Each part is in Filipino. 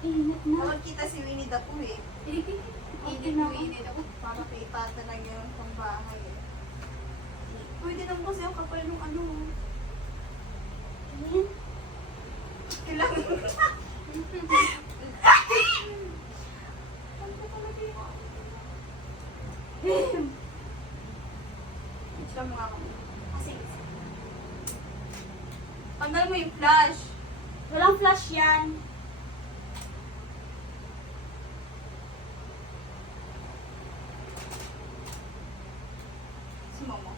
init na. Nakakita si Winnie the Pooh eh. Init na. mo, init ako. Makakita talaga yung pang bahay eh. Pwede naman kasi ang kapal ng ano. Ayan. Kailangan. Siya mga kasi. Tanggal mo yung flash. Walang flash yan. Si Momo.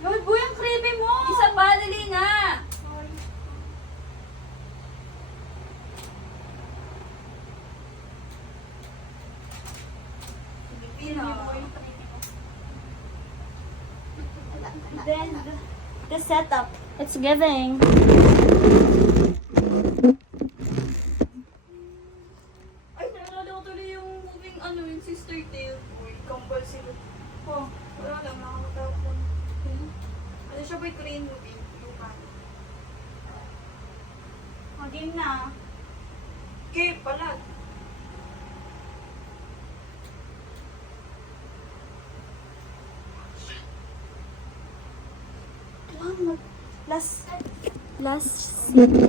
Lord boy, ang creepy mo! Isa pa, dali na! Filipino. Then, the setup. It's giving. Ay, nalala ko tuloy yung moving ano, yung Sister Tale. Uy, kambal sila. Oh, wala lang, nakakatawag lang. Ano siya ba yung Korean movie? Lupan. O, game na. Okay, palag. Wow, last scene.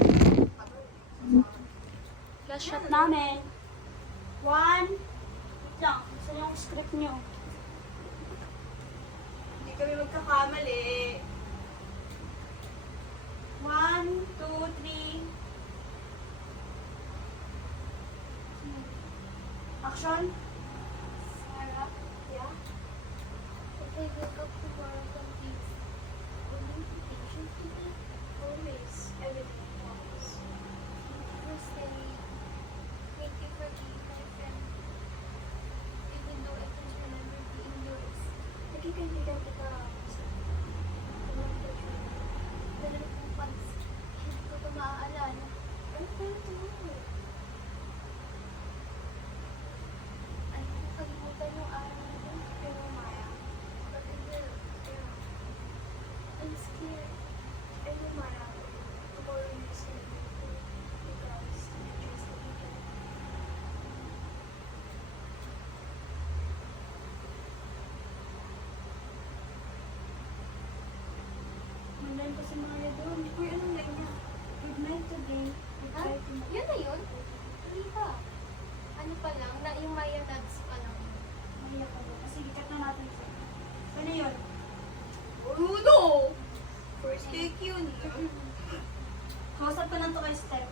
Last shot namin. One. Wait lang. Saan yung script nyo? Hindi kami magkakamali. 1, 2, 3. Action. Sarah, yeah. If I wake up tomorrow complete, will you be patient with me? Always, everything falls. First day, thank you for being my friend. Even though I can't remember being yours, nagkikaibigan kita sa along the train. Dahil kung once, hindi ko ito maaalala. Ano tayo tomorrow? Ayaw ko kalimutan yung araw na yun, pero Maya, but I will, pero I'm scared. I know Maya, tomorrow is gonna be good because I trust the weekend. Mandayin ko si Maya doon. Uy, anong line niya? Good night today. Good Ha? night tomorrow. Yun na yun? Hindi pa. Ano pa lang, na yung Maya nuts pa lang. Maya ka doon. Sige, check na natin siya. Ano yun? Oh, no! First take yun. Kausap ko lang to kay Steph.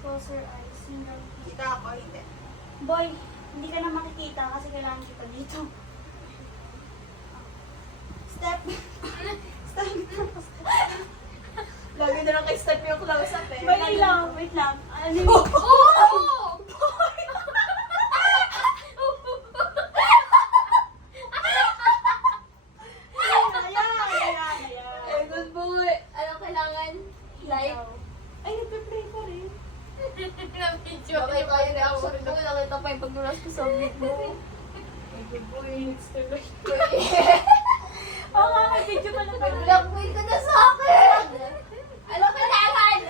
Close your eyes. Single. Kita ako, hindi. Boy, hindi ka na makikita kasi kailangan kita dito. Step. Step. Lagi na lang kay Step yung close-up eh. Wait lang, wait lang. Ano yun? Oh! Ayan. Eh, good boy. Anong kailangan? Like? Ay, nagpe-pray pa rin. Na-video. Okay, kaya na ako. Nakita pa yung pagdulas ko sa bit mo. Good boy, needs to like. Oo nga, may video pa na pala. Nag-blackmail ka na sa akin! Anong kailangan?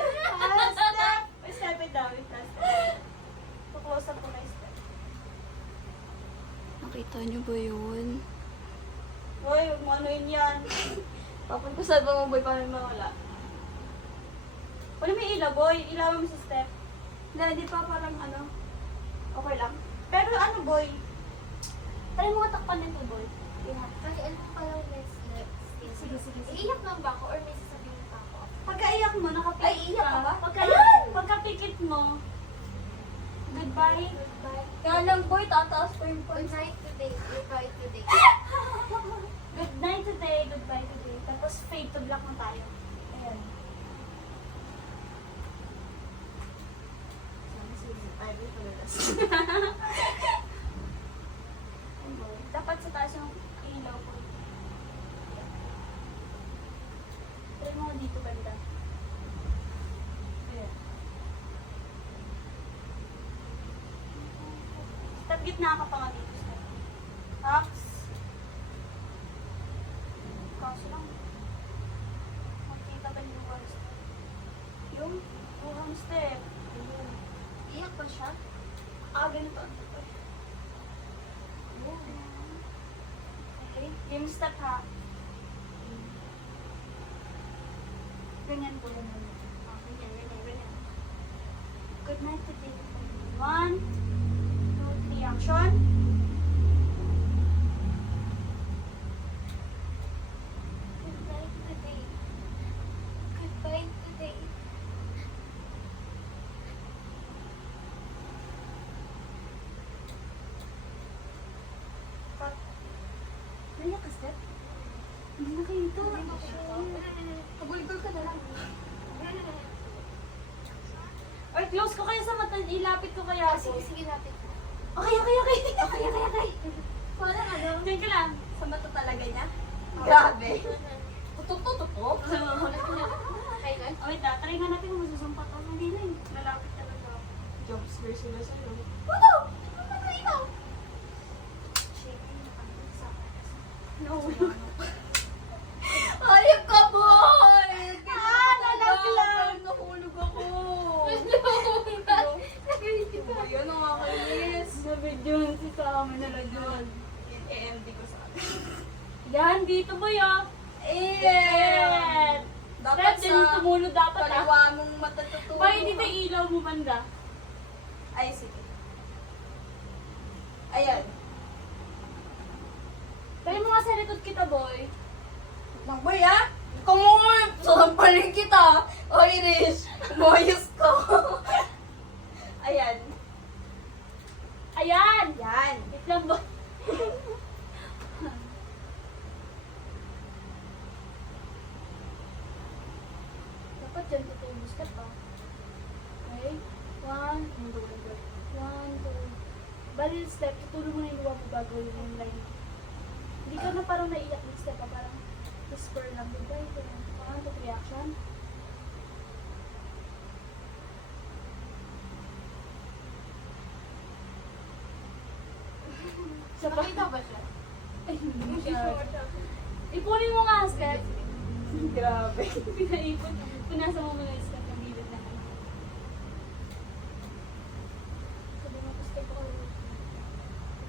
Step. May step it down. Wait lang. Close up ko kay Step. Nakita niyo ba yun? Boy, huwag mo ano yun yan. Papuntasan ba mo boy pa rin mawala? Wala may ilaw, boy. Ilawan mo si Step. Hindi pa parang ano. Okay lang. Pero ano, boy? Try mo katakpan nito, boy. Ay, ano pala, let's. Sige. Iiyak lang ba ako or may sasabihin pa ako? Pagkaiyak mo, nakapikit Ay, iyak ka ba? Pagkapikit mo, goodbye. Goodbye. Kaya lang boy, tataas pa yung Good night today. Goodbye today. Good night today, goodbye today. Tapos fade to black na tayo. Ayan. Dapat sa taas yung ilaw ko. Try mo dito banda. Ayan. Step gitna ka pa nga dito. Step. Tax. Kaso lang. Makikita pa yung one step. Yung 2 step. Ayun. Iyak pa siya? Ganito. Okay. Game step ha. Ganyan po lang. Ganyan. Good night today. 1, 2, 3, action. Goodbye today. Goodbye today. Naiyak ka, Steph? Hindi na kayo ito. Pagulgol ka na lang. Or close ko kayo sa mata. Ilapit ko kaya. Sige, lapit. Okay. Parang ano? Diyan ka lang. Sa mata talaga niya? Grabe. Tutok. Ay, guys. Oh, wait, try nga natin kung masusampat ako. Hindi na eh. Lalapit talaga. Job scare sila sa'yo. Ano? Ano ba ito? No. Ayop ka, boy! Nalaglag. Nahulog ako. Nag-iisip ka. Ayun, nakakainis. Sabi dyan, si Tama nalagyan. EMD ko sa akin. Yan, dito mo yun. Eh! Dapat Steph, din sa tumulo dapat ah. kaliwa mong matatutuwa. Bakit dito yung ilaw mo banda? Ay, sige. Ayan. Try mo nga sa likod kita, boy. Boy, ah! Kumulip! Sampaling kita! O, Irish! Moyos ko! Ayan. Ayan! Yan. Wait lang, boy. Dapat dyan tutulong step ah. Okay? 1, 2. Bali step, tutulong mo na yung luwa mo bago yung line. Hindi ka na parang naiyak ng step ah. Parang whisper lang. Diba? 1, 2, reaction. Sa pa. Nakita ba siya? Ay, hindi siya. Ipunin mo nga, step. Grabe. Pinaipon. Punasa mo muna yung step ng gilid na kayo. Sabi mo, step ako.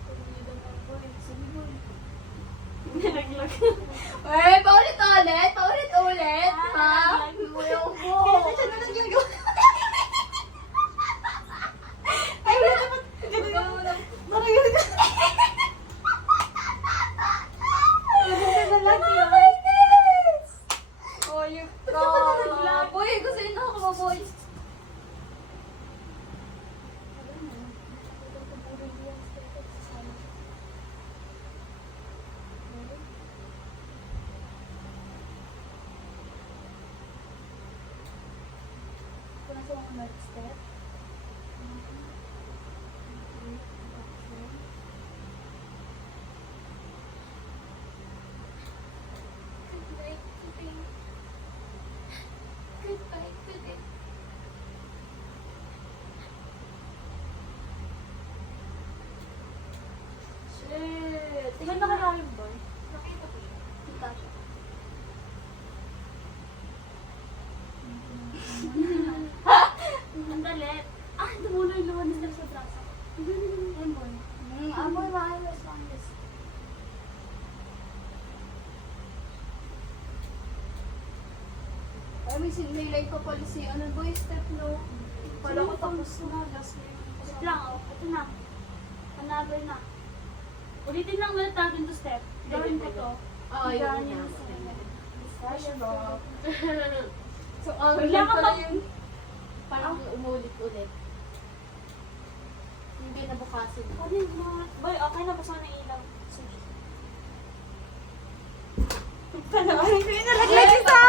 Pumilidan ako eh. Sabi mo. Nalaglag. Eh, paulit-ulit! Paulit-ulit! Ha? Nalaglag. Kaya siya na lang ginagawa. Ay, wala naman. Ganun mo lang. Parang yun ka. Oyop ka. Boy, gusto yun ako ba, boy? Punasa mo muna yung step. Goodbye today. Goodbye today. Shit! Tingnan na kaya yung boy. Nakita ko siya. Kita siya. Ang dalit. Ah, dumulo yung luwan nila sa braso. Ayun, boy. Amoy, maayos lang this. Ay, may line pa pala si ano boy, step no. Wala ko tapos na. Last na yun. Wait lang, oh. Ito na. Another na. Ulitin lang ulit natin to step. Gawin ko to. Oo, yun Gawin na. yung discussion. So, ang Bigla ka pala pa- yung parang umulit-ulit. Hindi nabukasin. Ano yung mga... Boy, okay na. Basta na ilaw. Sige. Ito na. Ay, nalaglag kita!